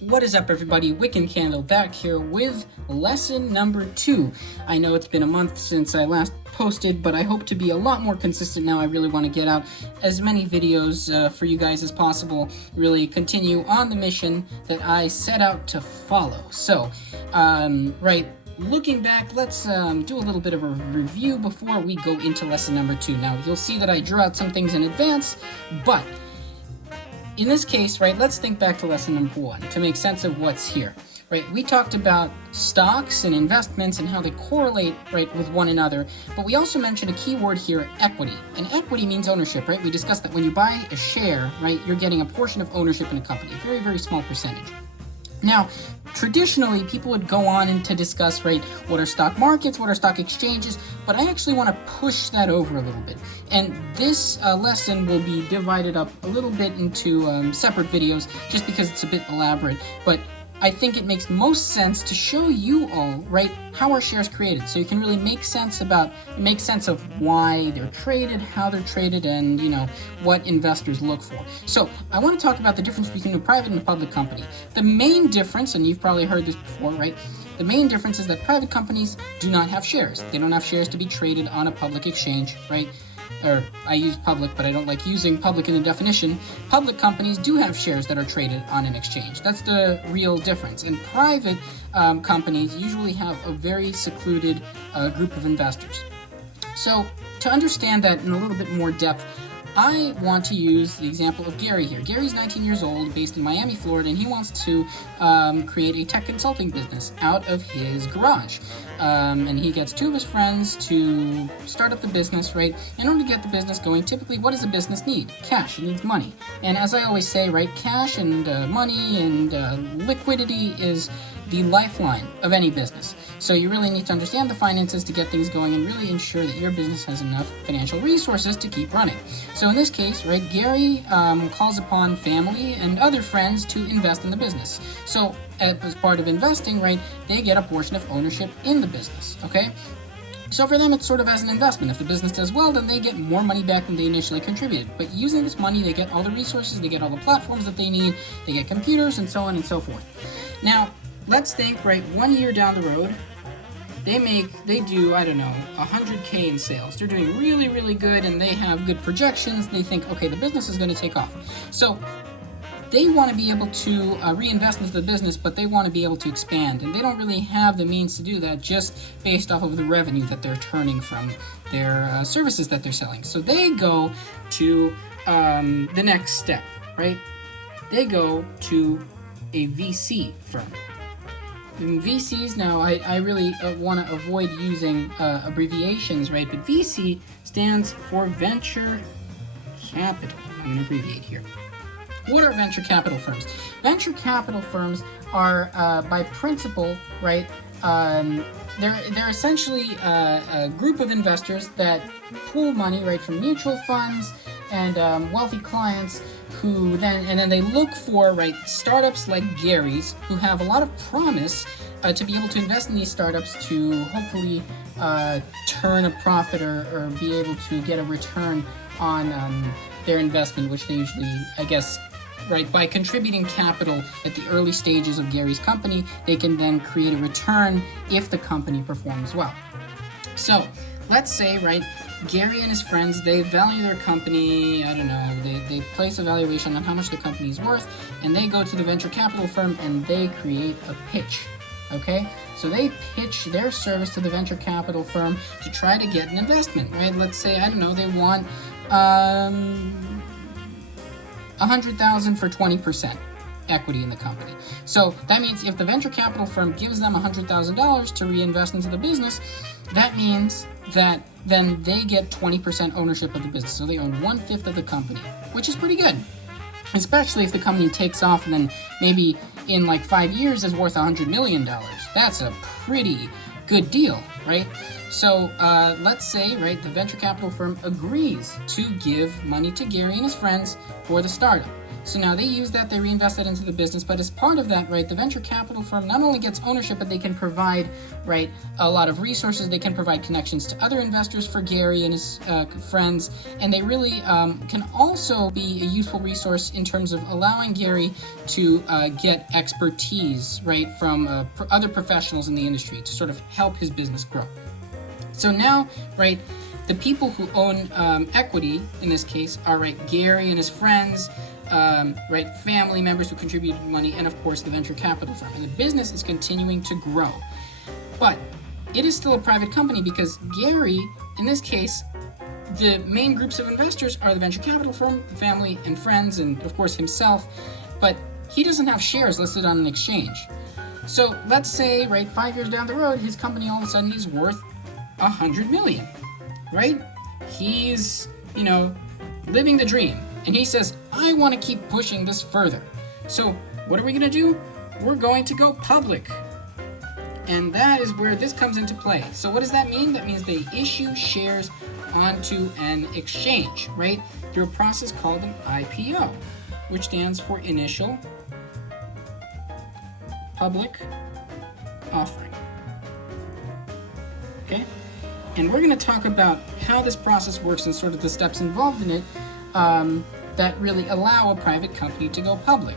What is up, everybody? Wick&Candle back here with lesson number 2. I know it's been a month since I last posted, but I hope to be a lot more consistent now. I really want to get out as many videos for you guys as possible, really continue on the mission that I set out to follow. So, looking back, let's do a little bit of a review before we go into lesson number 2. Now, you'll see that I drew out some things in advance, but in this case, let's think back to lesson number 1 to make sense of what's here. We talked about stocks and investments and how they correlate, with one another, but we also mentioned a key word here, equity. And equity means ownership, We discussed that when you buy a share, you're getting a portion of ownership in a company, a very, very small percentage. Now, traditionally, people would go on and to discuss, what are stock markets, what are stock exchanges, but I actually want to push that over a little bit. And this lesson will be divided up a little bit into separate videos, just because it's a bit elaborate, but I think it makes most sense to show you all, how are shares created, so you can really make sense of why they're traded, how they're traded, and what investors look for. So I want to talk about the difference between a private and a public company. The main difference, and you've probably heard this before, the main difference is that private companies do not have shares. They don't have shares to be traded on a public exchange, Or I use public, but I don't like using public in the definition. Public companies do have shares that are traded on an exchange. That's the real difference. And private companies usually have a very secluded group of investors. So to understand that in a little bit more depth, I want to use the example of Gary here. Gary's 19 years old, based in Miami, Florida, and he wants to create a tech consulting business out of his garage. And he gets 2 of his friends to start up the business, In order to get the business going, typically, what does a business need? Cash. It needs money. And as I always say, cash and money and liquidity is the lifeline of any business. So you really need to understand the finances to get things going and really ensure that your business has enough financial resources to keep running. So in this case, Gary calls upon family and other friends to invest in the business. So as part of investing, they get a portion of ownership in the business, okay? So for them, it's sort of as an investment. If the business does well, then they get more money back than they initially contributed. But using this money, they get all the resources, they get all the platforms that they need, they get computers, and so on and so forth. Now, let's think, 1 year down the road, they do, 100K in sales. They're doing really, really good, and they have good projections. They think, okay, the business is going to take off. So they want to be able to reinvest into the business, but they want to be able to expand, and they don't really have the means to do that just based off of the revenue that they're turning from their services that they're selling. So they go to the next step, They go to a VC firm. And VCs, now, I really want to avoid using abbreviations, but VC stands for Venture Capital. I'm going to abbreviate here. What are venture capital firms? Venture capital firms are, by principle, they're essentially a group of investors that pool money, from mutual funds and wealthy clients who then they look for, startups like Gary's, who have a lot of promise to be able to invest in these startups to hopefully turn a profit or be able to get a return on their investment, which they usually, by contributing capital at the early stages of Gary's company, they can then create a return if the company performs well. So let's say, Gary and his friends, they value their company, they place a valuation on how much the company is worth, and they go to the venture capital firm and they create a pitch, okay? So they pitch their service to the venture capital firm to try to get an investment, Let's say, they want $100,000 for 20% equity in the company. So that means if the venture capital firm gives them $100,000 to reinvest into the business, that means that then they get 20% ownership of the business. So they own 1/5 of the company, which is pretty good, especially if the company takes off and then maybe in 5 years is worth $100 million. That's a pretty good deal, So let's say, the venture capital firm agrees to give money to Gary and his friends for the startup. So now they use that, they reinvest it into the business, but as part of that, right, the venture capital firm not only gets ownership, but they can provide, right, a lot of resources. They can provide connections to other investors for Gary and his friends, and they really can also be a useful resource in terms of allowing Gary to get expertise, right, from other professionals in the industry to sort of help his business grow. So now, right, the people who own equity in this case are, right, Gary and his friends, right, family members who contributed money, and of course the venture capital firm. And the business is continuing to grow. But it is still a private company because Gary, in this case, the main groups of investors are the venture capital firm, the family and friends, and of course himself, but he doesn't have shares listed on an exchange. So let's say, right, 5 years down the road, his company all of a sudden is worth $100 million, right? He's, living the dream. And he says, I want to keep pushing this further. So what are we going to do? We're going to go public. And that is where this comes into play. So what does that mean? That means they issue shares onto an exchange, right? Through a process called an IPO, which stands for Initial Public Offering. Okay? And we're going to talk about how this process works and sort of the steps involved in it that really allow a private company to go public.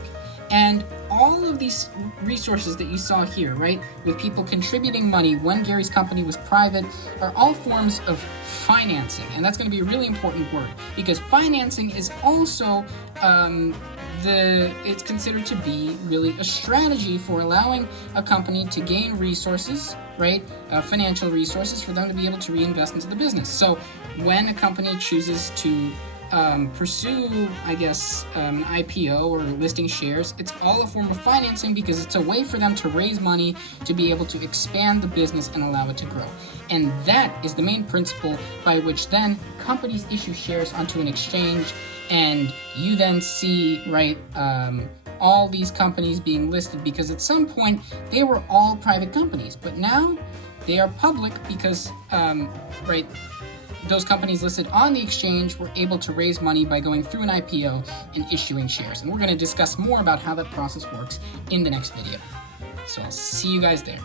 And all of these resources that you saw here, right, with people contributing money when Gary's company was private, are all forms of financing. And that's going to be a really important word, because financing is also it's considered to be really a strategy for allowing a company to gain resources, right, financial resources for them to be able to reinvest into the business. So when a company chooses to pursue, I guess, an IPO or listing shares, it's all a form of financing because it's a way for them to raise money to be able to expand the business and allow it to grow. And that is the main principle by which then companies issue shares onto an exchange, and you then see, right, all these companies being listed, because at some point they were all private companies, but now they are public because, right, those companies listed on the exchange were able to raise money by going through an IPO and issuing shares. And we're going to discuss more about how that process works in the next video. So I'll see you guys there.